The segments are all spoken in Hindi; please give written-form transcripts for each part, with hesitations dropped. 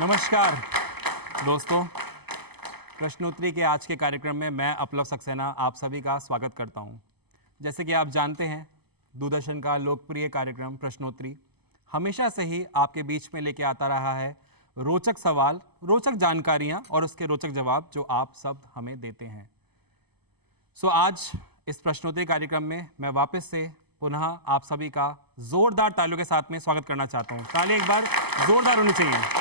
नमस्कार दोस्तों, प्रश्नोत्तरी के आज के कार्यक्रम में मैं अपलव सक्सेना आप सभी का स्वागत करता हूं। जैसे कि आप जानते हैं, दूरदर्शन का लोकप्रिय कार्यक्रम प्रश्नोत्तरी हमेशा से ही आपके बीच में लेके आता रहा है रोचक सवाल, रोचक जानकारियां और उसके रोचक जवाब जो आप सब हमें देते हैं। आज इस प्रश्नोत्तरी कार्यक्रम में मैं वापस से पुनः आप सभी का जोरदार तालियों के साथ में स्वागत करना चाहता हूं। तालियां एक बार जोरदार होनी चाहिए।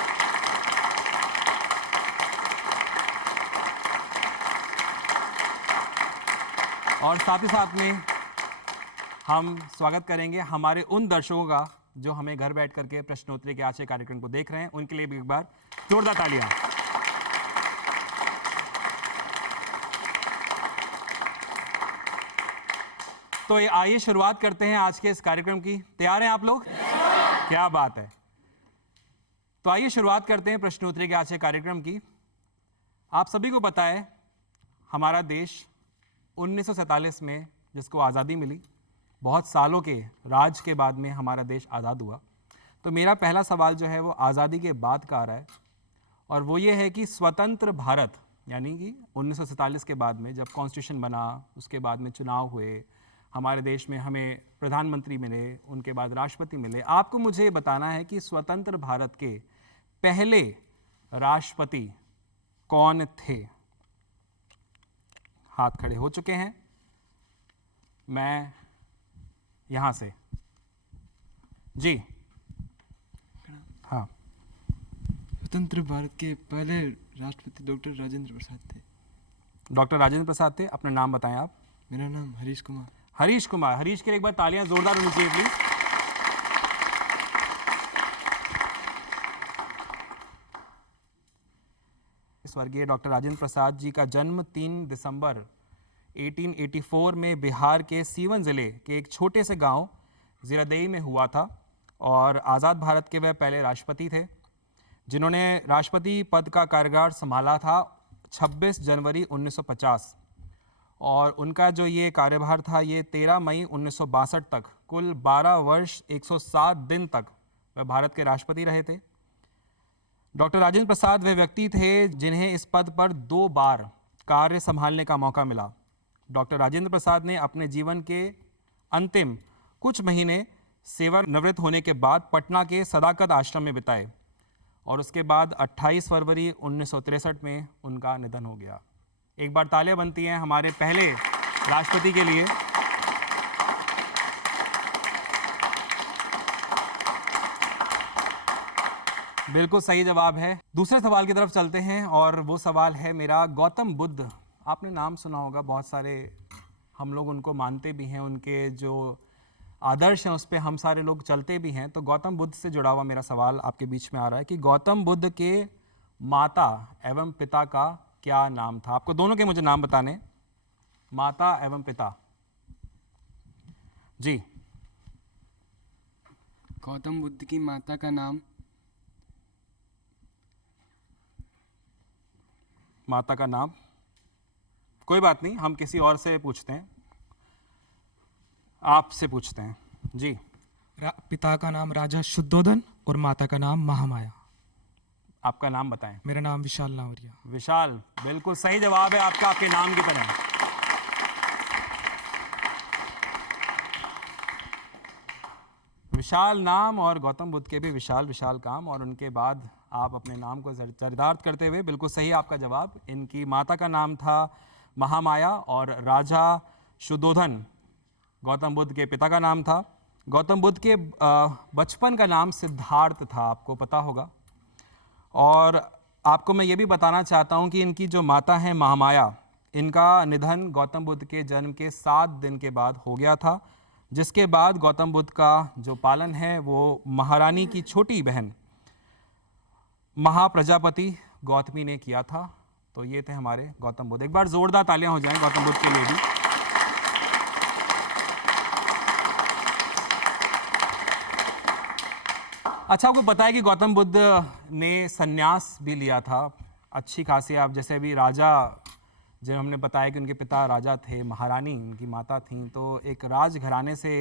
और साथ ही साथ में हम स्वागत करेंगे हमारे उन दर्शकों का जो हमें घर बैठ करके प्रश्नोत्तरी के आज के कार्यक्रम को देख रहे हैं। उनके लिए भी एक बार जोरदार तालियां। तो आइए शुरुआत करते हैं आज के इस कार्यक्रम की। तैयार हैं आप लोग? क्या बात है। तो आइए शुरुआत करते हैं प्रश्नोत्तरी के आज के कार्यक्रम की। आप सभी को पता है हमारा देश 1947 में जिसको आज़ादी मिली, बहुत सालों के राज के बाद में हमारा देश आज़ाद हुआ। तो मेरा पहला सवाल जो है वो आज़ादी के बाद का आ रहा है, और वो ये है कि स्वतंत्र भारत यानी कि 1947 के बाद में जब कॉन्स्टिट्यूशन बना, उसके बाद में चुनाव हुए, हमारे देश में हमें प्रधानमंत्री मिले, उनके बाद राष्ट्रपति मिले। आपको मुझे ये बताना है कि स्वतंत्र भारत के पहले राष्ट्रपति कौन थे? हाथ खड़े हो चुके हैं। मैं यहां से जी हाँ, स्वतंत्र भारत के पहले राष्ट्रपति डॉक्टर राजेंद्र प्रसाद थे। डॉक्टर राजेंद्र प्रसाद थे। अपना नाम बताएं आप। मेरा नाम हरीश कुमार। हरीश कुमार। हरीश के लिए एक बार तालियां जोरदार होनी चाहिए प्लीज। स्वर्गीय डॉक्टर राजेंद्र प्रसाद जी का जन्म 3 दिसंबर 1884 में बिहार के सीवन जिले के एक छोटे से गांव जीरादेई में हुआ था, और आज़ाद भारत के वह पहले राष्ट्रपति थे जिन्होंने राष्ट्रपति पद का कार्यकाल संभाला था 26 जनवरी 1950, और उनका जो ये कार्यभार था ये 13 मई 1962 तक, कुल 12 वर्ष 107 दिन तक वह भारत के राष्ट्रपति रहे थे। डॉक्टर राजेंद्र प्रसाद वे व्यक्ति थे जिन्हें इस पद पर 2 बार कार्य संभालने का मौका मिला। डॉक्टर राजेंद्र प्रसाद ने अपने जीवन के अंतिम कुछ महीने सेवानिवृत्त होने के बाद पटना के सदाकत आश्रम में बिताए, और उसके बाद 28 फरवरी 1963 में उनका निधन हो गया। एक बार तालियां बनती हैं हमारे पहले राष्ट्रपति के लिए। बिल्कुल सही जवाब है। दूसरे सवाल की तरफ चलते हैं, और वो सवाल है मेरा गौतम बुद्ध। आपने नाम सुना होगा, बहुत सारे हम लोग उनको मानते भी हैं, उनके जो आदर्श हैं उस पर हम सारे लोग चलते भी हैं। तो गौतम बुद्ध से जुड़ा हुआ मेरा सवाल आपके बीच में आ रहा है कि गौतम बुद्ध के माता एवं पिता का क्या नाम था? आपको दोनों के मुझे नाम बताने, माता एवं पिता। जी। गौतम बुद्ध की माता का नाम माता का नाम कोई बात नहीं, हम किसी और से पूछते हैं, आपसे पूछते हैं। जी। पिता का नाम राजा शुद्धोधन और माता का नाम महामाया। आपका नाम बताएं। मेरा नाम विशाल नावरिया। विशाल, बिल्कुल सही जवाब है आपका, आपके नाम की तरह। विशाल नाम, और गौतम बुद्ध के भी विशाल विशाल काम, और उनके बाद आप अपने नाम को चरितार्थ करते हुए बिल्कुल सही आपका जवाब। इनकी माता का नाम था महामाया और राजा शुद्धोधन गौतम बुद्ध के पिता का नाम था। गौतम बुद्ध के बचपन का नाम सिद्धार्थ था, आपको पता होगा। और आपको मैं ये भी बताना चाहता हूँ कि इनकी जो माता है महामाया, इनका निधन गौतम बुद्ध के जन्म के 7 दिन के बाद हो गया था, जिसके बाद गौतम बुद्ध का जो पालन है वो महारानी की छोटी बहन महाप्रजापति गौतमी ने किया था। तो ये थे हमारे गौतम बुद्ध। एक बार जोरदार तालियां हो जाएं गौतम बुद्ध के लिए भी। अच्छा, आपको पता है कि गौतम बुद्ध ने सन्यास भी लिया था अच्छी खासी। आप जैसे अभी राजा, जब हमने बताया कि उनके पिता राजा थे, महारानी उनकी माता थी, तो एक राज घराने से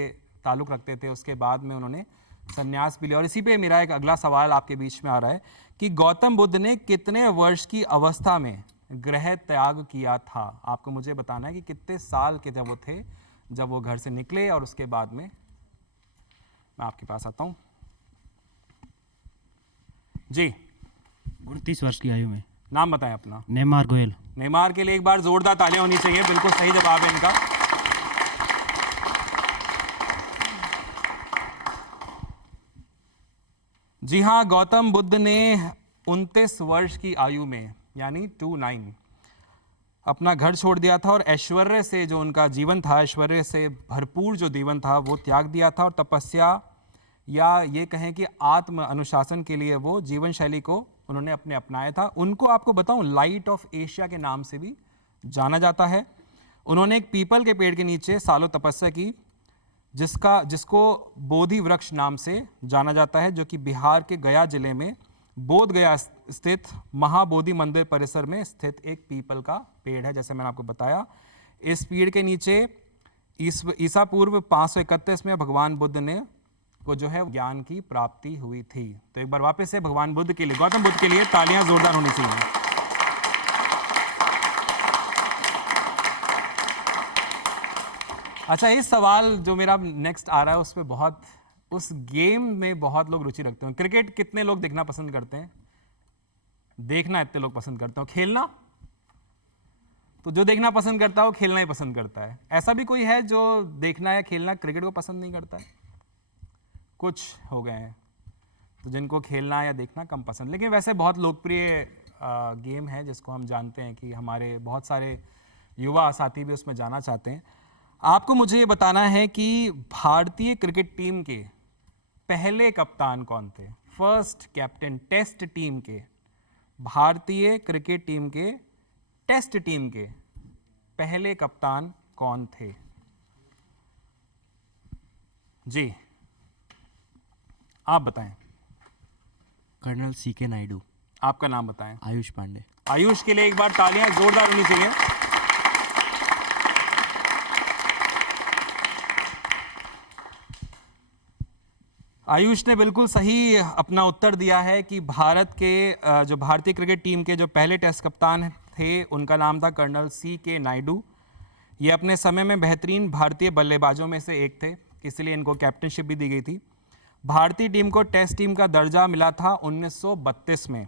ताल्लुक़ रखते थे। उसके बाद में उन्होंने संन्यास भी लिया। और इसी पे मेरा एक अगला सवाल आपके बीच में आ रहा है कि गौतम बुद्ध ने कितने वर्ष की अवस्था में गृह त्याग किया था? आपको मुझे बताना है कि कितने साल के जब वो थे जब वो घर से निकले, और उसके बाद में मैं आपके पास आता हूं जी। 29 वर्ष की आयु में। नाम बताएं अपना। नेमार गोयल। नेमार के लिए एक बार जोरदार तालियां होनी चाहिए, बिल्कुल सही जवाब है इनका। जी हाँ, गौतम बुद्ध ने 29 वर्ष की आयु में यानी 29 अपना घर छोड़ दिया था और ऐश्वर्य से जो उनका जीवन था, ऐश्वर्य से भरपूर जो जीवन था वो त्याग दिया था, और तपस्या या ये कहें कि आत्म अनुशासन के लिए वो जीवन शैली को उन्होंने अपनाया था। उनको आपको बताऊं, लाइट ऑफ एशिया के नाम से भी जाना जाता है। उन्होंने एक पीपल के पेड़ के नीचे सालों तपस्या की, जिसको बोधि वृक्ष नाम से जाना जाता है, जो कि बिहार के गया जिले में बोध गया स्थित महाबोधि मंदिर परिसर में स्थित एक पीपल का पेड़ है, जैसे मैंने आपको बताया। इस पेड़ के नीचे ईसा पूर्व 531 में भगवान बुद्ध ने को जो है ज्ञान की प्राप्ति हुई थी। तो एक बार वापस से भगवान बुद्ध के लिए, गौतम बुद्ध के लिए तालियां जोरदार होनी चाहिए। अच्छा, इस सवाल जो मेरा नेक्स्ट आ रहा है उसमें बहुत, उस गेम में बहुत लोग रुचि रखते हैं। क्रिकेट कितने लोग देखना पसंद करते हैं? देखना इतने लोग पसंद करते हो, खेलना तो जो देखना पसंद करता है वो खेलना ही पसंद करता है। ऐसा भी कोई है जो देखना या खेलना क्रिकेट को पसंद नहीं करता है? कुछ हो गए हैं तो जिनको खेलना या देखना कम पसंद। लेकिन वैसे बहुत लोकप्रिय गेम है जिसको हम जानते हैं कि हमारे बहुत सारे युवा साथी भी उसमें जाना चाहते हैं। आपको मुझे ये बताना है कि भारतीय क्रिकेट टीम के पहले कप्तान कौन थे? फर्स्ट कैप्टन टेस्ट टीम के, भारतीय क्रिकेट टीम के टेस्ट टीम के पहले कप्तान कौन थे? जी आप बताएं। Colonel C K Naidu. आपका नाम बताएं। आयुष पांडे। आयुष के लिए एक बार तालियां जोरदार होनी चाहिए। आयुष ने बिल्कुल सही अपना उत्तर दिया है कि भारत के जो भारतीय क्रिकेट टीम के जो पहले टेस्ट कप्तान थे उनका नाम था कर्नल सीके नायडू। ये अपने समय में बेहतरीन भारतीय बल्लेबाजों में से एक थे, इसलिए इनको कैप्टनशिप भी दी गई थी। भारतीय टीम को टेस्ट टीम का दर्जा मिला था 1932 में।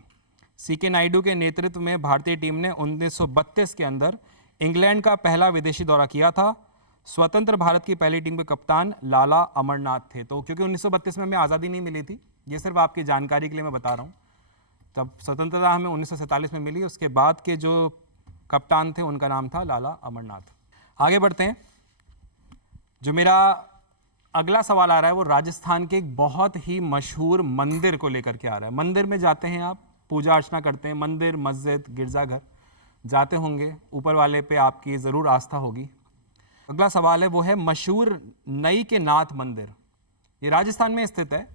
सीके नायडू के नेतृत्व में भारतीय टीम ने 1932 के अंदर इंग्लैंड का पहला विदेशी दौरा किया था। स्वतंत्र भारत की पहली टीम के कप्तान लाला अमरनाथ थे। तो क्योंकि 1932 में हमें आज़ादी नहीं मिली थी, ये सिर्फ आपकी जानकारी के लिए मैं बता रहा हूँ। तब स्वतंत्रता हमें 1947 में मिली, उसके बाद के जो कप्तान थे उनका नाम था लाला अमरनाथ। आगे बढ़ते हैं। जो मेरा अगला सवाल आ रहा है वो राजस्थान के एक बहुत ही मशहूर मंदिर को लेकर के आ रहा है। मंदिर में जाते हैं आप, पूजा अर्चना करते हैं, मंदिर मस्जिद गिरजाघर जाते होंगे, ऊपर वाले पे आपकी ज़रूर आस्था होगी। अगला सवाल है वो है मशहूर नई के नाथ मंदिर। ये राजस्थान में स्थित है।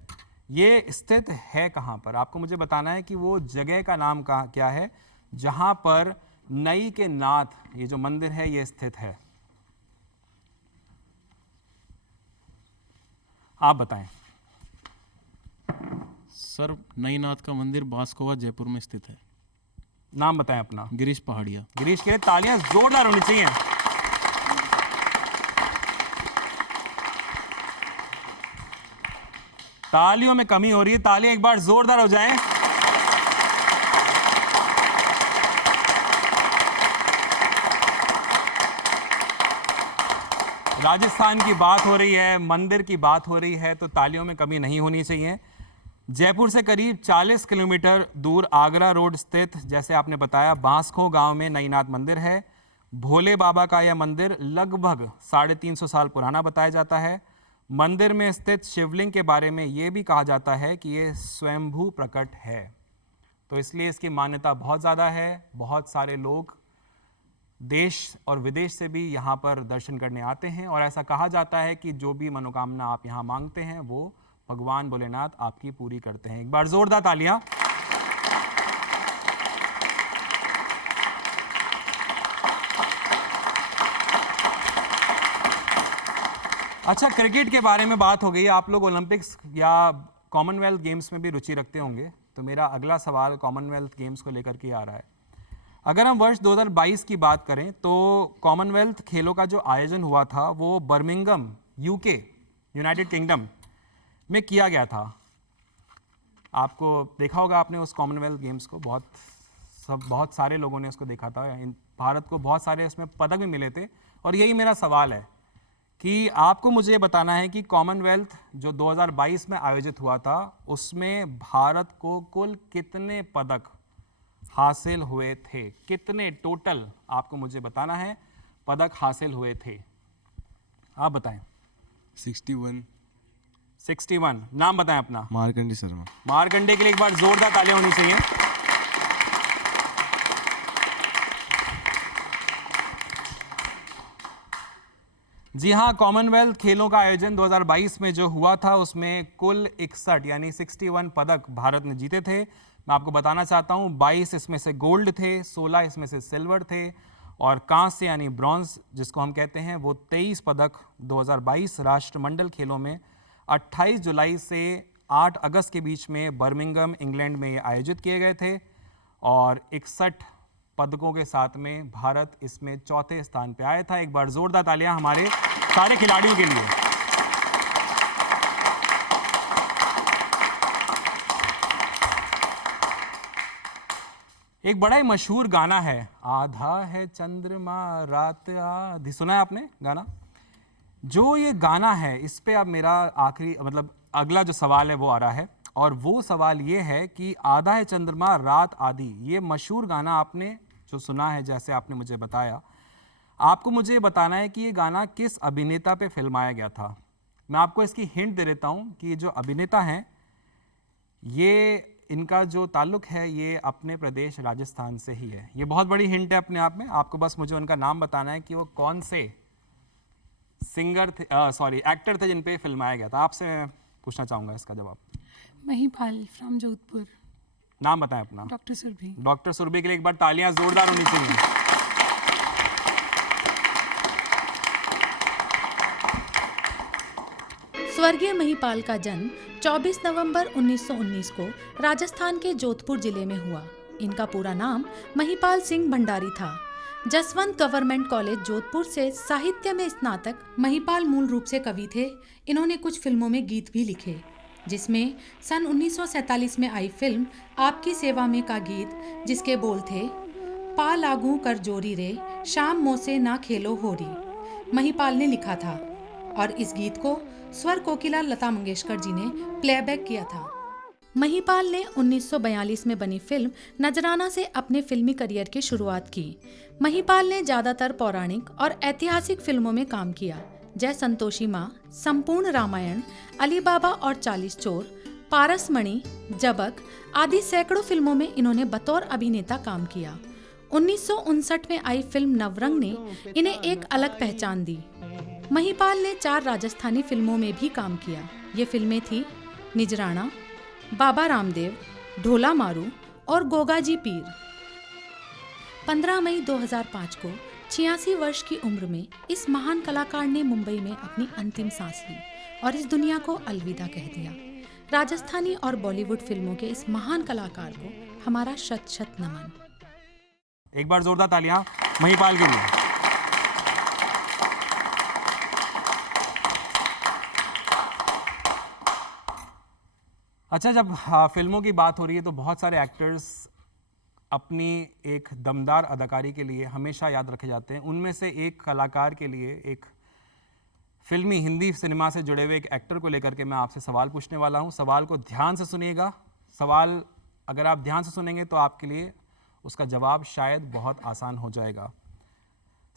ये स्थित है कहाँ पर? आपको मुझे बताना है कि वो जगह का नाम क्या है जहाँ पर नई के नाथ ये जो मंदिर है ये स्थित है। आप बताएं। सर, नईनाथ का मंदिर बांसकोवा जयपुर में स्थित है। नाम बताएं अपना। गिरीश पहाड़िया। गिरीश के लिए तालियां जोरदार होनी चाहिए। तालियों में कमी हो रही है, तालियां एक बार जोरदार हो जाएं। राजस्थान की बात हो रही है, मंदिर की बात हो रही है, तो तालियों में कमी नहीं होनी चाहिए। जयपुर से करीब 40 किलोमीटर दूर आगरा रोड स्थित, जैसे आपने बताया, बांसखो गांव में नईनाथ मंदिर है। भोले बाबा का यह मंदिर लगभग 350 साल पुराना बताया जाता है। मंदिर में स्थित शिवलिंग के बारे में यह भी कहा जाता है कि ये स्वयंभू प्रकट है, तो इसलिए इसकी मान्यता बहुत ज़्यादा है। बहुत सारे लोग देश और विदेश से भी यहाँ पर दर्शन करने आते हैं, और ऐसा कहा जाता है कि जो भी मनोकामना आप यहाँ मांगते हैं वो भगवान भोलेनाथ आपकी पूरी करते हैं। एक बार जोरदार तालियां। अच्छा, क्रिकेट के बारे में बात हो गई। आप लोग ओलंपिक्स या कॉमनवेल्थ गेम्स में भी रुचि रखते होंगे, तो मेरा अगला सवाल कॉमनवेल्थ गेम्स को लेकर के आ रहा है। अगर हम वर्ष 2022 की बात करें तो कॉमनवेल्थ खेलों का जो आयोजन हुआ था वो बर्मिंघम, यूके, यूनाइटेड किंगडम में किया गया था। आपको देखा होगा आपने उस कॉमनवेल्थ गेम्स को, बहुत सारे लोगों ने उसको देखा था। भारत को बहुत सारे उसमें पदक भी मिले थे। और यही मेरा सवाल है कि आपको मुझे ये बताना है कि कॉमनवेल्थ जो 2022 में आयोजित हुआ था उसमें भारत को कुल कितने पदक हासिल हुए थे? कितने टोटल आपको मुझे बताना है पदक हासिल हुए थे? आप बताएं। 61। 61। नाम बताएं अपना। मार्कंडी शर्मा। मार्कंडे के लिए एक बार जोरदार तालियां होनी चाहिए। जी हाँ, कॉमनवेल्थ खेलों का आयोजन 2022 में जो हुआ था उसमें कुल 61 यानी 61 पदक भारत ने जीते थे। मैं आपको बताना चाहता हूँ 22 इसमें से गोल्ड थे, 16 इसमें से सिल्वर थे और कांस्य यानी ब्रॉन्ज जिसको हम कहते हैं वो 23 पदक 2022 राष्ट्रमंडल खेलों में 28 जुलाई से 8 अगस्त के बीच में बर्मिंघम, इंग्लैंड में ये आयोजित किए गए थे और 61 पदकों के साथ में भारत इसमें चौथे स्थान पे आया था। एक बार जोरदार तालियां हमारे सारे खिलाड़ियों के लिए। एक बड़ा ही मशहूर गाना है, आधा है चंद्रमा रात आधी, सुना है आपने गाना? जो ये गाना है इस पे अब मेरा आखिरी मतलब अगला जो सवाल है वो आ रहा है और वो सवाल ये है कि आधा है चंद्रमा रात आधी, ये मशहूर गाना आपने जो सुना है जैसे आपने मुझे बताया, आपको मुझे बताना है कि ये गाना किस अभिनेता पे फिल्माया गया था। मैं आपको इसकी हिंट दे देता हूँ कि जो अभिनेता हैं ये इनका जो ताल्लुक है ये अपने प्रदेश राजस्थान से ही है। ये बहुत बड़ी हिंट है अपने आप में। आपको बस मुझे उनका नाम बताना है कि वो कौन से सिंगर थे, एक्टर थे जिन पे फिल्माया गया था। आपसे मैं पूछना चाहूँगा इसका जवाब। महिपाल फ्रॉम जोधपुर। नाम बताएं अपना। डॉक्टर सुरभि। डॉक्टर सुरभि के लिए एक बार तालियां जोरदार होनी चाहिए। स्वर्गीय महिपाल का जन्म 24 नवंबर 1919 को राजस्थान के जोधपुर जिले में हुआ। इनका पूरा नाम महिपाल सिंह भंडारी था। जसवंत गवर्नमेंट कॉलेज जोधपुर से साहित्य में स्नातक। महिपाल मूल रूप से कवि थे। इन्होंने कुछ फिल्मों में गीत भी लिखे, जिसमें सन 1947 में आई फिल्म आपकी सेवा में का गीत जिसके बोल थे, पा लागू कर जोरी रे शाम मोसे ना खेलो होरी, महिपाल ने लिखा था और इस गीत को स्वर कोकिला लता मंगेशकर जी ने प्लेबैक किया था। महिपाल ने 1942 में बनी फिल्म नजराना से अपने फिल्मी करियर की शुरुआत की। महिपाल ने ज्यादातर पौराणिक और ऐतिहासिक फिल्मों में काम किया। जय संतोषी माँ, संपूर्ण रामायण, अली बाबा और 40 चोर, पारसमणि, जबक आदि सैकड़ों फिल्मों में इन्होंने बतौर अभिनेता काम किया। 1959 में आई फिल्म नवरंग ने इन्हें एक अलग पहचान दी। महिपाल ने 4 राजस्थानी फिल्मों में भी काम किया। ये फिल्में थी निजराना, बाबा रामदेव, ढोला मारू और गोगाजी पीर। 15 मई 2005 को 86 वर्ष की उम्र में इस महान कलाकार ने मुंबई में अपनी अंतिम सांस ली और इस दुनिया को अलविदा कह दिया। राजस्थानी और बॉलीवुड फिल्मों के इस महान कलाकार को हमारा शत शत नमन। एक बार जोरदार तालियां महिपाल के लिए। अच्छा, जब फिल्मों की बात हो रही है तो बहुत सारे एक्टर्स अपनी एक दमदार अदाकारी के लिए हमेशा याद रखे जाते हैं। उनमें से एक कलाकार के लिए, एक फिल्मी हिंदी सिनेमा से जुड़े हुए एक एक्टर को लेकर के मैं आपसे सवाल पूछने वाला हूं। सवाल को ध्यान से सुनिएगा। सवाल अगर आप ध्यान से सुनेंगे तो आपके लिए उसका जवाब शायद बहुत आसान हो जाएगा।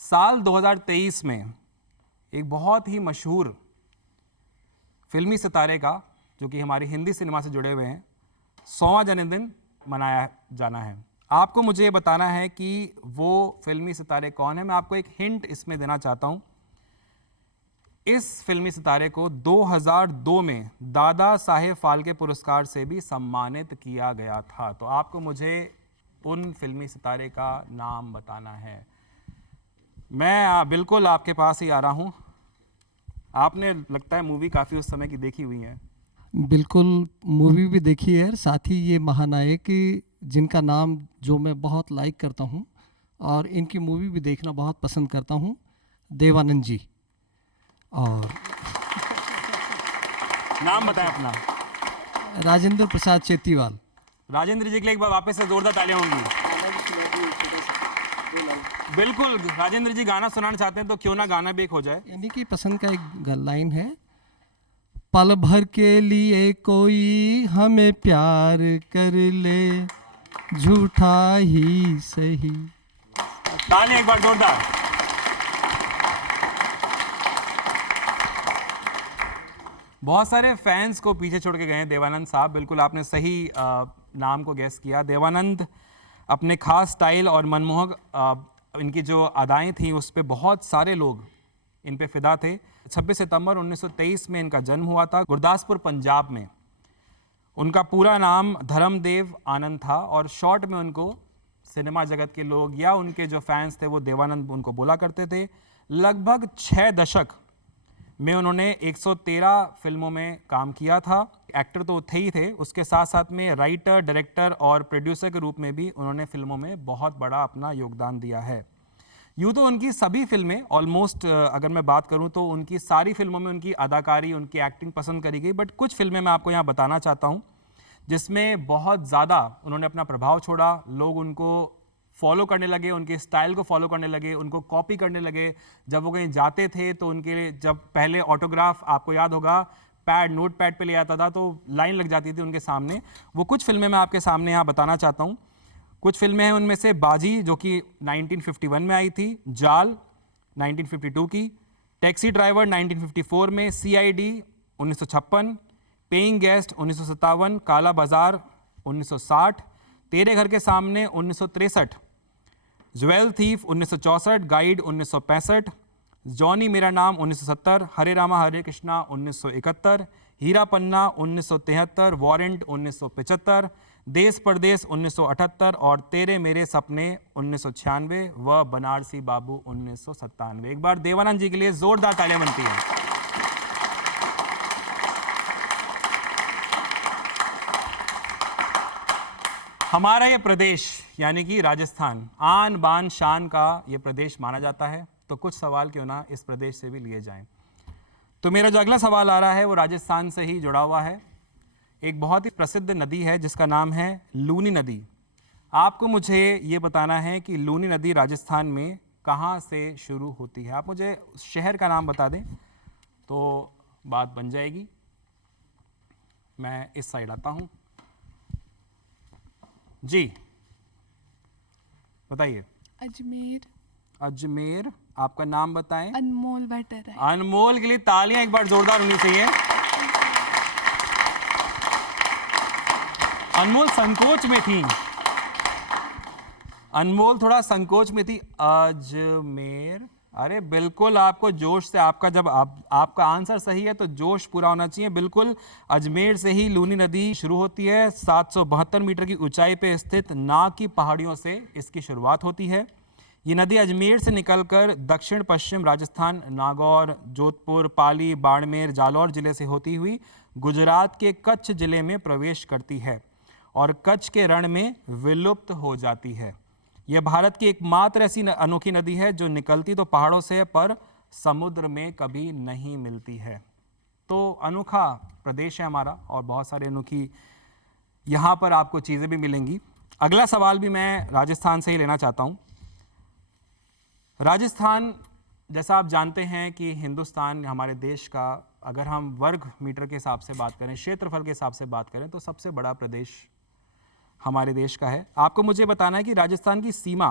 साल 2023 में एक बहुत ही मशहूर फिल्मी सितारे का, जो कि हमारी हिंदी सिनेमा से जुड़े हुए हैं, 100वां जन्मदिन मनाया जाना है। आपको मुझे ये बताना है कि वो फिल्मी सितारे कौन है। मैं आपको एक हिंट इसमें देना चाहता हूँ। इस फिल्मी सितारे को 2002 में दादा साहेब फाल्के पुरस्कार से भी सम्मानित किया गया था। तो आपको मुझे उन फिल्मी सितारे का नाम बताना है। मैं बिल्कुल आपके पास ही आ रहा हूँ। आपने लगता है मूवी काफ़ी उस समय की देखी हुई है। बिल्कुल मूवी भी देखी है, साथ ही ये महानायक जिनका नाम जो मैं बहुत लाइक करता हूँ और इनकी मूवी भी देखना बहुत पसंद करता हूँ, देवानंद जी। और नाम बताएं अपना। राजेंद्र प्रसाद चेतीवाल। राजेंद्र जी के लिए एक बार वापस से जोरदार तालियां होंगी। बिल्कुल, राजेंद्र जी गाना सुनाना चाहते हैं तो क्यों ना गाना भी एक हो जाए। इन्हीं की पसंद का एक लाइन है, पल भर के लिए कोई हमें प्यार कर ले, झूठा ही सही। तालियां एक बार जोरदार। बहुत सारे फैंस को पीछे छोड़ के गए हैं देवानंद साहब। बिल्कुल आपने सही नाम को गेस किया। देवानंद अपने खास स्टाइल और मनमोहक इनकी जो अदाएं थी उस पे बहुत सारे लोग इन पे फिदा थे। 26 सितंबर 1923 में इनका जन्म हुआ था गुरदासपुर पंजाब में। उनका पूरा नाम धर्मदेव आनंद था और शॉर्ट में उनको सिनेमा जगत के लोग या उनके जो फैंस थे वो देवानंद उनको बोला करते थे। लगभग 6 दशक में उन्होंने 113 फिल्मों में काम किया था। एक्टर तो थे ही थे, उसके साथ साथ में राइटर, डायरेक्टर और प्रोड्यूसर के रूप में भी उन्होंने फिल्मों में बहुत बड़ा अपना योगदान दिया है। यूँ तो उनकी सभी फिल्में ऑलमोस्ट अगर मैं बात करूं तो उनकी सारी फिल्मों में उनकी अदाकारी, उनकी एक्टिंग पसंद करी गई, बट कुछ फिल्में मैं आपको यहाँ बताना चाहता हूँ जिसमें बहुत ज़्यादा उन्होंने अपना प्रभाव छोड़ा। लोग उनको फॉलो करने लगे, उनके स्टाइल को फॉलो करने लगे, उनको कॉपी करने लगे। जब वो कहीं जाते थे तो उनके लिए, जब पहले ऑटोग्राफ आपको याद होगा पैड, नोट पैड पे ले आता था तो लाइन लग जाती थी उनके सामने। वो कुछ फिल्में मैं आपके सामने यहाँ बताना चाहता हूँ। कुछ फिल्में हैं, उनमें से बाजी जो कि 1951 में आई थी, जाल 1952 की, टैक्सी ड्राइवर 1954 में, CID 1956, पेइंग गेस्ट 1957, काला बाजार 1960, तेरे घर के सामने 1963, ज्वेल थीफ 1964, गाइड 1965, जॉनी मेरा नाम 1970, हरे रामा हरे कृष्णा 1971, हीरा पन्ना 1973, वारंट 1975, देश परदेश 1978 और तेरे मेरे सपने 1996 व बनारसी बाबू 1997। एक बार देवानंद जी के लिए जोरदार तालियां बनती हैं। हमारा ये प्रदेश यानी कि राजस्थान आन बान शान का ये प्रदेश माना जाता है, तो कुछ सवाल क्यों ना इस प्रदेश से भी लिए जाएं। तो मेरा जो अगला सवाल आ रहा है वो राजस्थान से ही जुड़ा हुआ है। एक बहुत ही प्रसिद्ध नदी है जिसका नाम है लूनी नदी। आपको मुझे ये बताना है कि लूनी नदी राजस्थान में कहाँ से शुरू होती है। आप मुझे शहर का नाम बता दें तो बात बन जाएगी। मैं इस साइड आता हूँ जी, बताइए। अजमेर। अजमेर। आपका नाम बताएं। अनमोल भट्टराय। अनमोल के लिए तालियां एक बार जोरदार होनी चाहिए। अनमोल संकोच में थी, अनमोल थोड़ा संकोच में थी। अजमेर, अरे बिल्कुल आपको जोश से, आपका जब आपका आंसर सही है तो जोश पूरा होना चाहिए। बिल्कुल अजमेर से ही लूनी नदी शुरू होती है। 772 मीटर की ऊंचाई पे स्थित नाग की पहाड़ियों से इसकी शुरुआत होती है। ये नदी अजमेर से निकलकर दक्षिण पश्चिम राजस्थान, नागौर, जोधपुर, पाली, बाड़मेर, जालौर जिले से होती हुई गुजरात के कच्छ जिले में प्रवेश करती है और कच्छ के रण में विलुप्त हो जाती है। यह भारत की एकमात्र ऐसी अनोखी नदी है जो निकलती तो पहाड़ों से पर समुद्र में कभी नहीं मिलती है। तो अनोखा प्रदेश है हमारा और बहुत सारी अनोखी यहाँ पर आपको चीज़ें भी मिलेंगी। अगला सवाल भी मैं राजस्थान से ही लेना चाहता हूँ। राजस्थान, जैसा आप जानते हैं कि हिंदुस्तान हमारे देश का, अगर हम वर्ग मीटर के हिसाब से बात करें, क्षेत्रफल के हिसाब से बात करें तो सबसे बड़ा प्रदेश हमारे देश का है। आपको मुझे बताना है कि राजस्थान की सीमा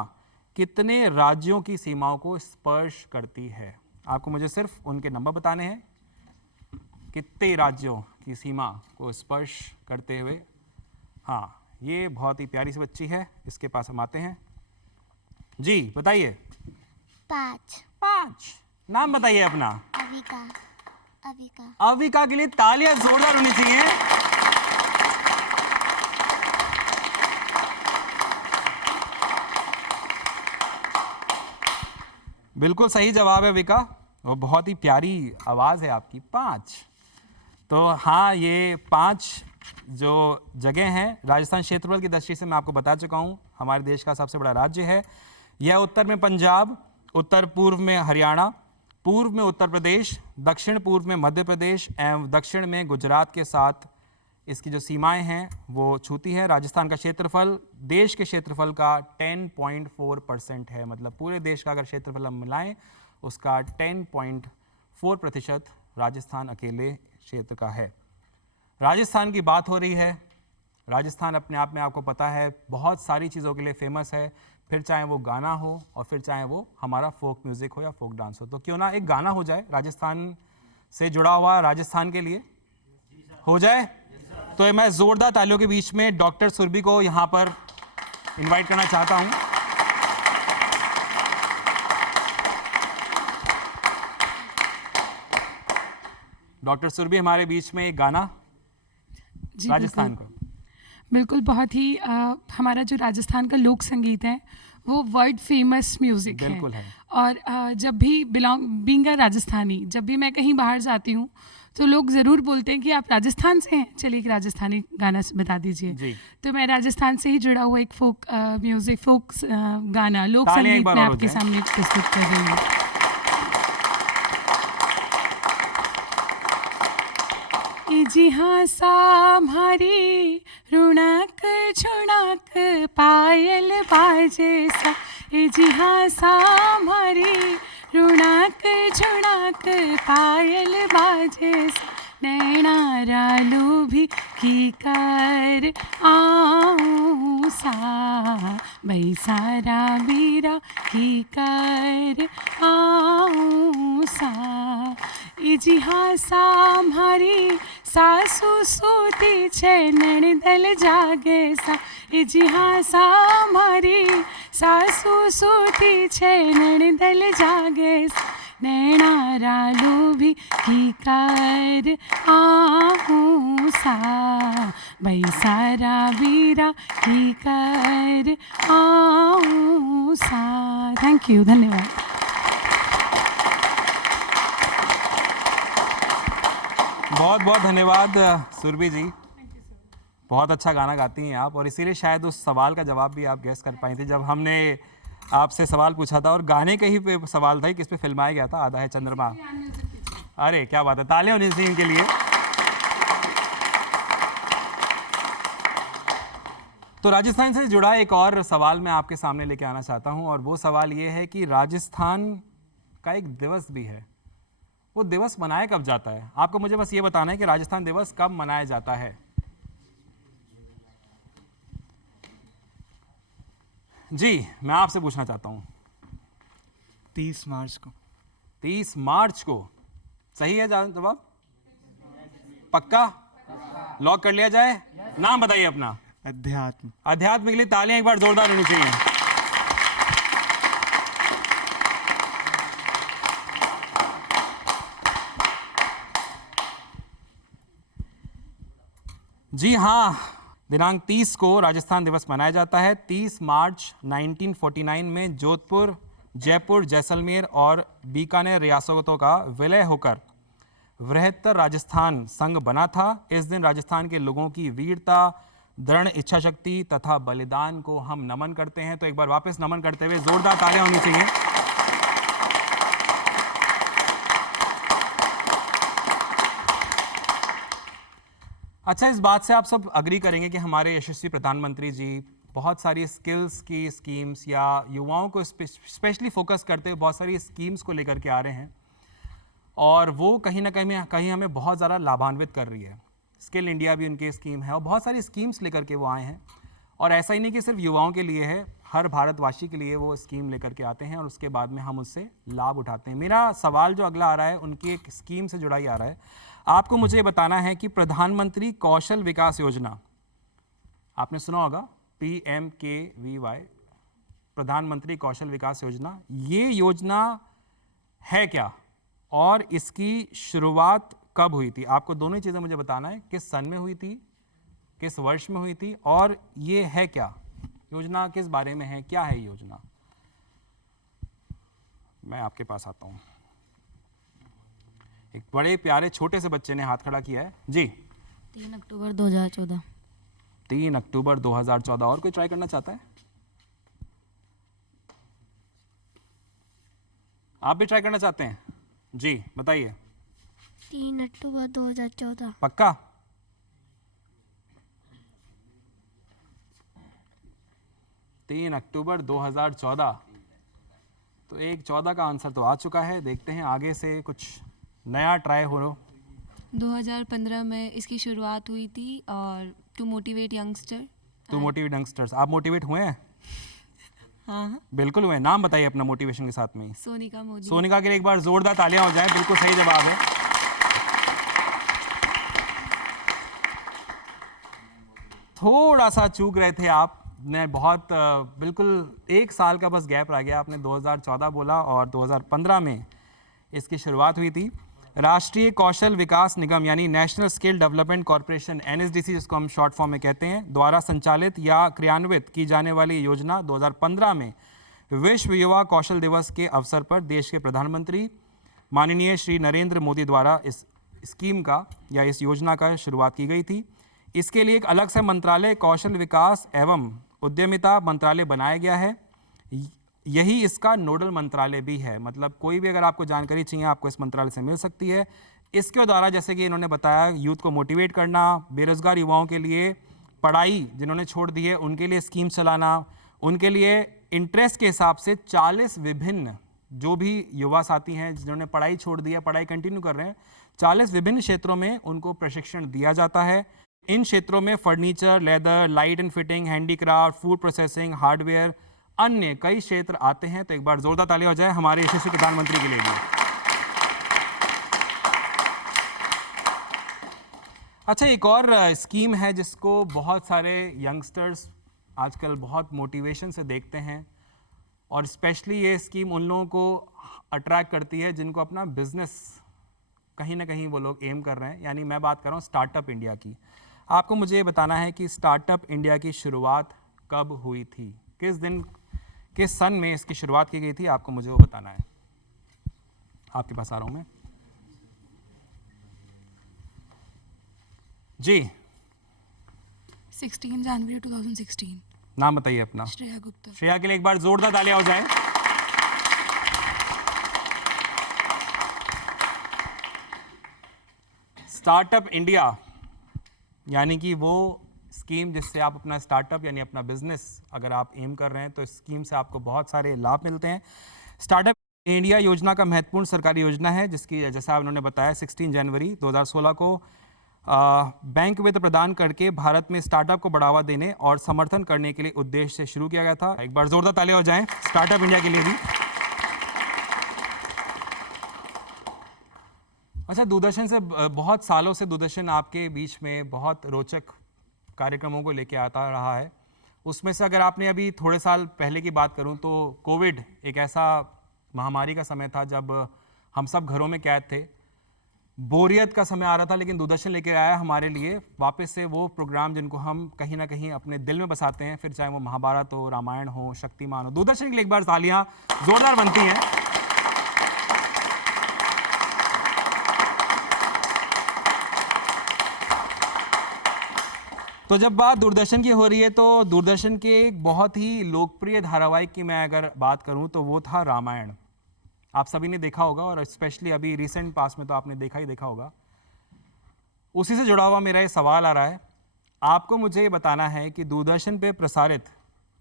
कितने राज्यों की सीमाओं को स्पर्श करती है। आपको मुझे सिर्फ उनके नंबर बताने हैं, कितने राज्यों की सीमा को स्पर्श करते हुए। हाँ, ये बहुत ही प्यारी सी बच्ची है, इसके पास हम आते हैं जी। बताइए। 5। नाम बताइए अपना। अविका। अविका। अविका के लिए तालियां जोरदार होनी चाहिए। बिल्कुल सही जवाब है अविका। वो बहुत ही प्यारी आवाज़ है आपकी। 5। तो हाँ, ये 5 जो जगह हैं राजस्थान क्षेत्रफल की दृष्टि से मैं आपको बता चुका हूँ, हमारे देश का सबसे बड़ा राज्य है यह। उत्तर में पंजाब, उत्तर पूर्व में हरियाणा, पूर्व में उत्तर प्रदेश, दक्षिण पूर्व में मध्य प्रदेश एवं दक्षिण में गुजरात के साथ इसकी जो सीमाएं हैं वो छूती है। राजस्थान का क्षेत्रफल देश के क्षेत्रफल का 10.4% है, मतलब पूरे देश का अगर क्षेत्रफल हम मिलाएं उसका 10.4% राजस्थान अकेले क्षेत्र का है। राजस्थान की बात हो रही है। राजस्थान अपने आप में आपको पता है बहुत सारी चीज़ों के लिए फेमस है, फिर चाहे वो गाना हो और फिर चाहे वो हमारा फोक म्यूज़िक हो या फोक डांस हो। तो क्यों ना एक गाना हो जाए राजस्थान से जुड़ा हुआ, राजस्थान के लिए हो जाए। तो मैं ज़ोरदार तालियों के बीच में डॉक्टर सुरभि को यहाँ पर इनवाइट करना चाहता हूँ। डॉक्टर सुरभि हमारे बीच में एक गाना जी राजस्थान को। बिल्कुल बहुत ही हमारा जो राजस्थान का लोक संगीत है वो वर्ल्ड फेमस म्यूज़िक बिल्कुल है। और जब भी बीइंग अ राजस्थानी, जब भी मैं कहीं बाहर जाती हूँ तो लोग ज़रूर बोलते हैं कि आप राजस्थान से हैं, चलिए एक राजस्थानी गाना बता दीजिए। जी। तो मैं राजस्थान से ही जुड़ा हुआ एक फोक म्यूज़िक, फोक गाना, लोक तालियां एक संगीत बार मैं और हो आपके जाएं। सामने प्रस्तुत कर रही हूँ। इजिहासा हमारी रुणक झुणक पायल बाजे सा, इजिहासा हमारी रुणक झुणक पायल बाजे सा, नैना रालू भी की कर आऊं सा, बैसारा बीरा की कर आऊं सा, इजिहासा हमारी सासू सूती छे नणदल जागे सा, इजिहासा हमारी सासू सूती छे नणदल जागे सा, नैना रालू भी की कर आऊं सा, बैसारा बीरा की कर आऊं सा। थैंक यू, धन्यवाद। बहुत बहुत धन्यवाद सुरभि जी, बहुत अच्छा गाना गाती हैं आप, और इसीलिए शायद उस सवाल का जवाब भी आप गेस कर पाई थी जब हमने आपसे सवाल पूछा था, और गाने का ही पे सवाल था कि किस पे फिल्माया गया था आधा है चंद्रमा। अरे क्या बात है, तालियां होनी चाहिए इनके लिए। तो राजस्थान से जुड़ा एक और सवाल मैं आपके सामने लेके आना चाहता हूं, और वो सवाल ये है कि राजस्थान का एक दिवस भी है, वो दिवस मनाया कब जाता है? आपको मुझे बस ये बताना है कि राजस्थान दिवस कब मनाया जाता है। जी, मैं आपसे पूछना चाहता हूं। 30 मार्च को। 30 मार्च को सही है जवाब? पक्का? लॉक कर लिया जाए? नाम बताइए अपना। अध्यात्म। अध्यात्म के लिए तालियां एक बार जोरदार होनी चाहिए। जी हाँ, दिनांक 30 को राजस्थान दिवस मनाया जाता है। 30 मार्च 1949 में जोधपुर, जयपुर, जैसलमेर और बीकानेर रियासतों का विलय होकर वृहत्तर राजस्थान संघ बना था। इस दिन राजस्थान के लोगों की वीरता, दृढ़ इच्छा शक्ति तथा बलिदान को हम नमन करते हैं। तो एक बार वापस नमन करते हुए जोरदार तालियां होनी चाहिए। अच्छा, इस बात से आप सब अग्री करेंगे कि हमारे यशस्वी प्रधानमंत्री जी बहुत सारी स्किल्स की स्कीम्स या युवाओं को स्पेशली फोकस करते हुए बहुत सारी स्कीम्स को लेकर के आ रहे हैं, और वो कहीं ना कहीं हमें बहुत ज़्यादा लाभान्वित कर रही है। स्किल इंडिया भी उनकी स्कीम है और बहुत सारी स्कीम्स लेकर के वो आए हैं। और ऐसा ही नहीं कि सिर्फ युवाओं के लिए है, हर भारतवासी के लिए वो स्कीम लेकर के आते हैं और उसके बाद में हम उससे लाभ उठाते हैं। मेरा सवाल जो अगला आ रहा है उनकी एक स्कीम से जुड़ा ही आ रहा है। आपको मुझे बताना है कि प्रधानमंत्री कौशल विकास योजना, आपने सुना होगा PMKVY, प्रधानमंत्री कौशल विकास योजना, ये योजना है क्या और इसकी शुरुआत कब हुई थी? आपको दोनों ही चीज़ें मुझे बताना है, किस सन में हुई थी, किस वर्ष में हुई थी, और ये है क्या योजना, किस बारे में है, क्या है योजना। मैं आपके पास आता हूँ। एक बड़े प्यारे छोटे से बच्चे ने हाथ खड़ा किया है जी। 3 अक्टूबर 2014। 3 अक्टूबर 2014। और कोई ट्राई करना चाहता है? आप भी ट्राई करना चाहते हैं जी, बताइए। 3 अक्टूबर 2014। पक्का? तीन अक्टूबर 2014। तो एक 14 का आंसर तो आ चुका है। देखते हैं आगे से कुछ नया ट्राई हो। 2015 में इसकी शुरुआत हुई थी और to motivate youngster. To motivate youngsters. आप मोटिवेट हुए हैं? हाँ, बिल्कुल हुए। नाम बताइए अपना मोटिवेशन के साथ में ही। सोनिका मोदी। सोनिका के लिए एक बार जोरदार तालियां हो जाए। बिल्कुल सही जवाब है। थोड़ा सा चूक रहे थे आप ने, बहुत बिल्कुल 1 साल का बस गैप रह गया। आपने 2014 बोला और 2015 में इसकी शुरुआत हुई थी। राष्ट्रीय कौशल विकास निगम यानी national skill development corporation NSDC जिसको हम शॉर्ट फॉर्म में कहते हैं, द्वारा संचालित या क्रियान्वित की जाने वाली योजना 2015 में विश्व युवा कौशल दिवस के अवसर पर देश के प्रधानमंत्री माननीय श्री नरेंद्र मोदी द्वारा इस स्कीम का या इस योजना का शुरुआत की गई थी। इसके लिए एक अलग से मंत्रालय कौशल विकास एवं उद्यमिता मंत्रालय बनाया गया है। यही इसका नोडल मंत्रालय भी है। मतलब कोई भी अगर आपको जानकारी चाहिए आपको इस मंत्रालय से मिल सकती है। इसके द्वारा जैसे कि इन्होंने बताया, यूथ को मोटिवेट करना, बेरोजगार युवाओं के लिए पढ़ाई जिन्होंने छोड़ दी है उनके लिए स्कीम चलाना, उनके लिए इंटरेस्ट के हिसाब से 40 विभिन्न जो भी युवा साथी हैं जिन्होंने पढ़ाई छोड़ दी है, पढ़ाई कंटिन्यू कर रहे हैं, 40 विभिन्न क्षेत्रों में उनको प्रशिक्षण दिया जाता है। इन क्षेत्रों में furniture, leather, light and fitting, handicraft, food processing, hardware, अन्य कई क्षेत्र आते हैं। तो एक बार जोरदार तालियां हो जाए हमारे यशस्वी प्रधानमंत्री के लिए भी। अच्छा, एक और स्कीम है जिसको बहुत सारे यंगस्टर्स आजकल बहुत मोटिवेशन से देखते हैं और स्पेशली ये स्कीम उन लोगों को अट्रैक्ट करती है जिनको अपना बिजनेस कहीं ना कहीं वो लोग एम कर रहे हैं। यानी मैं बात कर रहा हूँ स्टार्टअप इंडिया की। आपको मुझे ये बताना है कि स्टार्टअप इंडिया की शुरुआत कब हुई थी, किस दिन, किस सन में इसकी शुरुआत की गई थी, आपको मुझे वो बताना है। आपके पास आ रहा हूँ मैं जी। 16 जनवरी 2016। नाम बताइए अपना। श्रेया गुप्ता। श्रेया के लिए एक बार जोरदार तालियां हो जाए। स्टार्टअप इंडिया यानी कि वो स्कीम जिससे आप अपना स्टार्टअप यानी अपना बिजनेस अगर आप एम कर रहे हैं तो इस स्कीम से आपको बहुत सारे लाभ मिलते हैं। स्टार्टअप इंडिया योजना का महत्वपूर्ण सरकारी योजना है जिसकी जैसा उन्होंने बताया 16 जनवरी 2016 को बैंक वित्त प्रदान करके भारत में स्टार्टअप को बढ़ावा देने और समर्थन करने के लिए उद्देश्य से शुरू किया गया था। एक बार जोरदार तालियां हो जाएं स्टार्टअप इंडिया के लिए भी। अच्छा, दूरदर्शन से बहुत सालों से दूरदर्शन आपके बीच में बहुत रोचक कार्यक्रमों को लेके आता रहा है। उसमें से अगर आपने अभी थोड़े साल पहले की बात करूं तो कोविड एक ऐसा महामारी का समय था जब हम सब घरों में कैद थे, बोरियत का समय आ रहा था, लेकिन दूरदर्शन लेके आया हमारे लिए वापस से वो प्रोग्राम जिनको हम कहीं ना कहीं अपने दिल में बसाते हैं, फिर चाहे वो महाभारत हो, रामायण हो, शक्तिमान हो। दूरदर्शन के लिए एक बार तालियां जोरदार बनती हैं। तो जब बात दूरदर्शन की हो रही है तो दूरदर्शन के एक बहुत ही लोकप्रिय धारावाहिक की मैं अगर बात करूं तो वो था रामायण। आप सभी ने देखा होगा और स्पेशली अभी रिसेंट पास में तो आपने देखा होगा। उसी से जुड़ा हुआ मेरा ये सवाल आ रहा है, आपको मुझे ये बताना है कि दूरदर्शन पे प्रसारित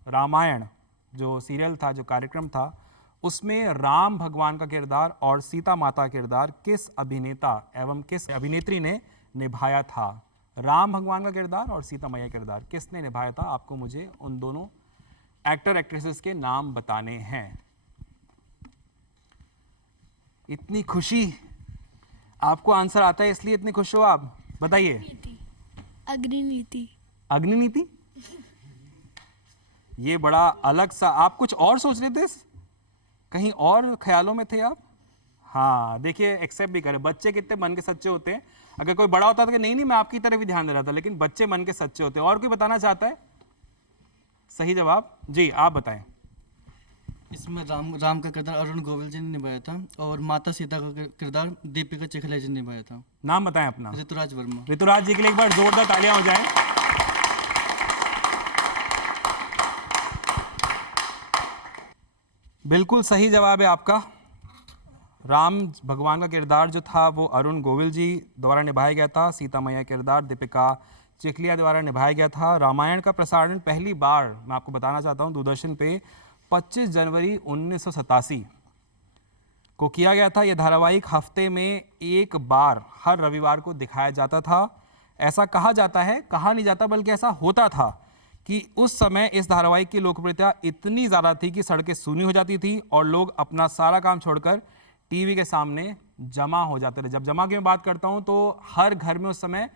रामायण जो सीरियल था, जो कार्यक्रम था, उसमें राम भगवान का किरदार और सीता माता का किरदार किस अभिनेता एवं किस अभिनेत्री ने निभाया था। राम भगवान का किरदार और सीता मैया का किरदार किसने निभाया था, आपको मुझे उन दोनों एक्टर एक्ट्रेसेस के नाम बताने हैं। इतनी खुशी, आपको आंसर आता है इसलिए इतनी खुश हो आप, बताइए। अग्निनीति। अग्निनीति, ये बड़ा अलग सा, आप कुछ और सोच रहे थे, कहीं और ख्यालों में थे आप। हाँ देखिए, एक्सेप्ट भी करें, बच्चे कितने मन के सच्चे होते हैं। अगर कोई बड़ा होता था कि नहीं मैं आपकी तरफ भी ध्यान दे रहा था, लेकिन बच्चे मन के सच्चे होते हैं। और कोई बताना चाहता है? सही जवाब जी, आप बताएं। इसमें राम का किरदार अरुण गोविल जी ने निभाया था और माता सीता का किरदार दीपिका चिखलिया जी ने निभाया था। नाम बताएं अपना। ऋतुराज वर्मा। ऋतुराज जी के लिए एक बार जोरदार तालियां हो जाएं। बिल्कुल सही जवाब है आपका। राम भगवान का किरदार जो था वो अरुण गोविल जी द्वारा निभाया गया था। सीता मैया का किरदार दीपिका चिखलिया द्वारा निभाया गया था। रामायण का प्रसारण पहली बार, मैं आपको बताना चाहता हूँ, दूरदर्शन पे 25 जनवरी 1987 को किया गया था। यह धारावाहिक हफ्ते में एक बार हर रविवार को दिखाया जाता था। ऐसा कहा जाता है, कहा नहीं जाता बल्कि ऐसा होता था कि उस समय इस धारावाहिक की लोकप्रियता इतनी ज़्यादा थी कि सड़कें सूनी हो जाती थी और लोग अपना सारा काम छोड़कर टीवी के सामने जमा हो जाते थे। जब जमा की मैं बात करता हूँ तो हर घर में उस समय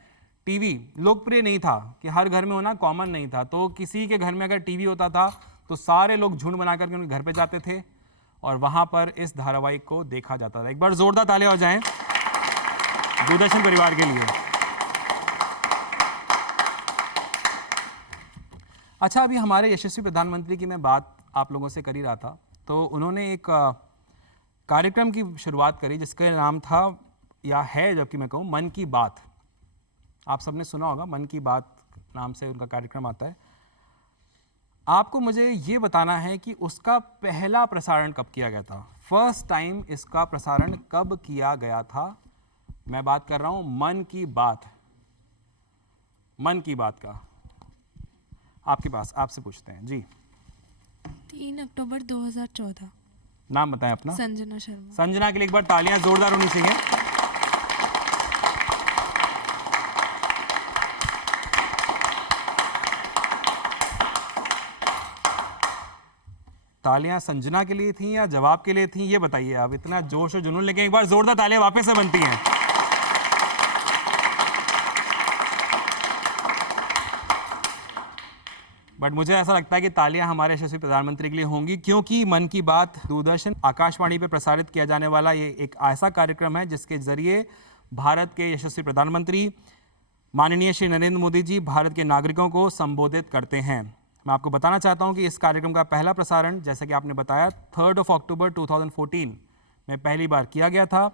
टीवी लोकप्रिय नहीं था, कि हर घर में होना कॉमन नहीं था। तो किसी के घर में अगर टीवी होता था तो सारे लोग झुंड बना करके उनके घर पे जाते थे और वहाँ पर इस धारावाहिक को देखा जाता था। एक बार जोरदार तालियां हो जाएं दूरदर्शन परिवार के लिए। अच्छा, अभी हमारे यशस्वी प्रधानमंत्री की मैं बात आप लोगों से कर ही रहा था, तो उन्होंने एक कार्यक्रम की शुरुआत करी जिसका नाम था, या है जबकि मैं कहूँ, मन की बात। आप सबने सुना होगा, मन की बात नाम से उनका कार्यक्रम आता है। आपको मुझे ये बताना है कि उसका पहला प्रसारण कब किया गया था। फर्स्ट टाइम इसका प्रसारण कब किया गया था। मैं बात कर रहा हूँ मन की बात, मन की बात का। आपके पास, आपसे पूछते हैं जी। 3 अक्टूबर 2014। नाम बताएं अपना। संजना शर्मा। संजना के लिए एक बार तालियां जोरदार होनी चाहिए। तालियां संजना के लिए थी या जवाब के लिए थी, ये बताइए आप। इतना जोश और जुनून लेके एक बार जोरदार तालियां वापस से बनती हैं। बट मुझे ऐसा लगता है कि तालियां हमारे यशस्वी प्रधानमंत्री के लिए होंगी, क्योंकि मन की बात दूरदर्शन आकाशवाणी पर प्रसारित किया जाने वाला ये एक ऐसा कार्यक्रम है जिसके जरिए भारत के यशस्वी प्रधानमंत्री माननीय श्री नरेंद्र मोदी जी भारत के नागरिकों को संबोधित करते हैं। मैं आपको बताना चाहता हूं कि इस कार्यक्रम का पहला प्रसारण, जैसे कि आपने बताया, 3 अक्टूबर 2014 में पहली बार किया गया था।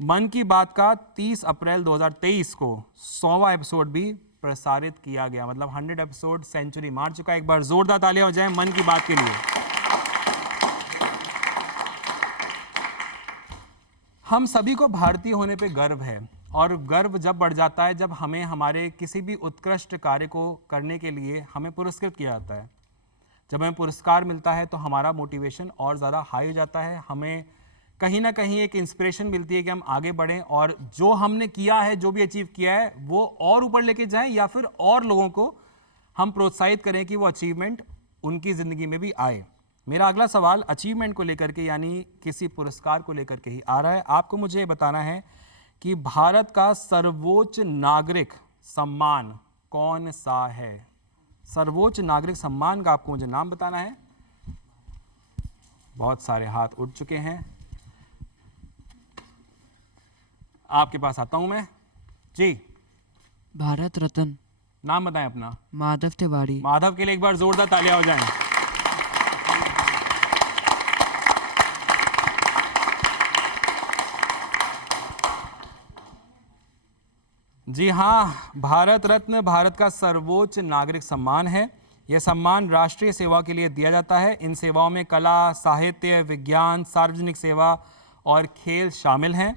मन की बात का 30 अप्रैल 2023 को 100वां एपिसोड भी प्रसारित किया गया। मतलब 100 एपिसोड सेंचुरी मार चुका है। एक बार जोरदार तालियां हो जाएं मन की बात के लिए। हम सभी को भारतीय होने पे गर्व है, और गर्व जब बढ़ जाता है जब हमें हमारे किसी भी उत्कृष्ट कार्य को करने के लिए हमें पुरस्कृत किया जाता है। जब हमें पुरस्कार मिलता है तो हमारा मोटिवेशन और ज़्यादा हाई हो जाता है। हमें कहीं ना कहीं एक इंस्पिरेशन मिलती है कि हम आगे बढ़ें और जो हमने किया है, जो भी अचीव किया है, वो और ऊपर लेके जाएं, या फिर और लोगों को हम प्रोत्साहित करें कि वो अचीवमेंट उनकी ज़िंदगी में भी आए। मेरा अगला सवाल अचीवमेंट को लेकर के, यानी किसी पुरस्कार को लेकर के ही आ रहा है। आपको मुझे ये बताना है कि भारत का सर्वोच्च नागरिक सम्मान कौन सा है। सर्वोच्च नागरिक सम्मान का आपको मुझे नाम बताना है। बहुत सारे हाथ उठ चुके हैं। आपके पास आता हूं मैं जी। भारत रत्न। नाम बताएं अपना। माधव तिवारी। माधव के लिए एक बार जोरदार तालियां हो जाएं। जी हाँ, भारत रत्न भारत का सर्वोच्च नागरिक सम्मान है। यह सम्मान राष्ट्रीय सेवा के लिए दिया जाता है। इन सेवाओं में कला, साहित्य, विज्ञान, सार्वजनिक सेवा और खेल शामिल हैं।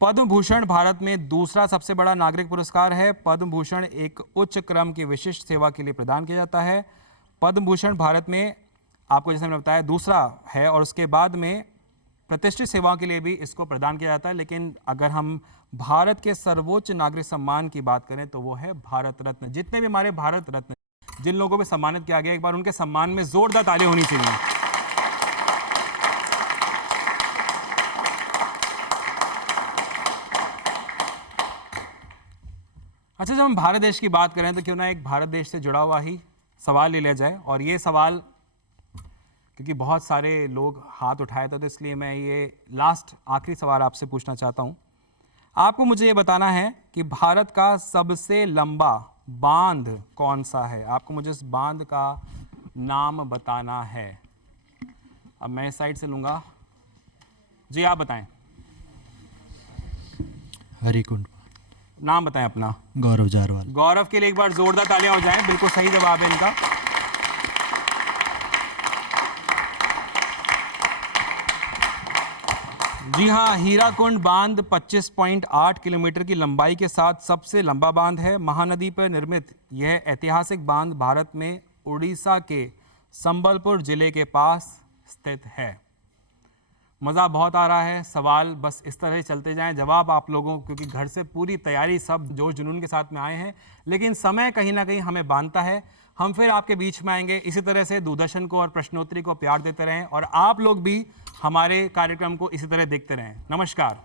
पद्म भूषण भारत में दूसरा सबसे बड़ा नागरिक पुरस्कार है। पद्म भूषण एक उच्च क्रम की विशिष्ट सेवा के लिए प्रदान किया जाता है। पद्म भूषण भारत में, आपको जैसे मैंने बताया, दूसरा है, और उसके बाद में प्रतिष्ठित सेवाओं के लिए भी इसको प्रदान किया जाता है। लेकिन अगर हम भारत के सर्वोच्च नागरिक सम्मान की बात करें तो वो है भारत रत्न। जितने भी हमारे भारत रत्न, जिन लोगों को सम्मानित किया गया, एक बार उनके सम्मान में जोरदार तालियां होनी चाहिए। अच्छा, जब हम भारत देश की बात करें तो क्यों ना एक भारत देश से जुड़ा हुआ ही सवाल ले लिया जाए। और ये सवाल, क्योंकि बहुत सारे लोग हाथ उठाए थे, तो इसलिए मैं ये लास्ट आखिरी सवाल आपसे पूछना चाहता हूँ। आपको मुझे ये बताना है कि भारत का सबसे लंबा बांध कौन सा है। आपको मुझे इस बांध का नाम बताना है। अब मैं इस साइड से लूँगा। जी आप बताएं। हरिकुंड। नाम बताएं अपना। गौरव जारवाल। गौरव के लिए एक बार जोरदार तालियां हो जाएं, बिल्कुल सही जवाब है इनका। जी हाँ, हीराकुंड बांध 25.8 किलोमीटर की लंबाई के साथ सबसे लंबा बांध है। महानदी पर निर्मित यह ऐतिहासिक बांध भारत में उड़ीसा के संबलपुर जिले के पास स्थित है। मज़ा बहुत आ रहा है। सवाल बस इस तरह चलते जाएं, जवाब आप लोगों, क्योंकि घर से पूरी तैयारी सब जोश जुनून के साथ में आए हैं, लेकिन समय कहीं ना कहीं हमें बांधता है। हम फिर आपके बीच में आएंगे। इसी तरह से दूरदर्शन को और प्रश्नोत्तरी को प्यार देते रहें और आप लोग भी हमारे कार्यक्रम को इसी तरह देखते रहें। नमस्कार।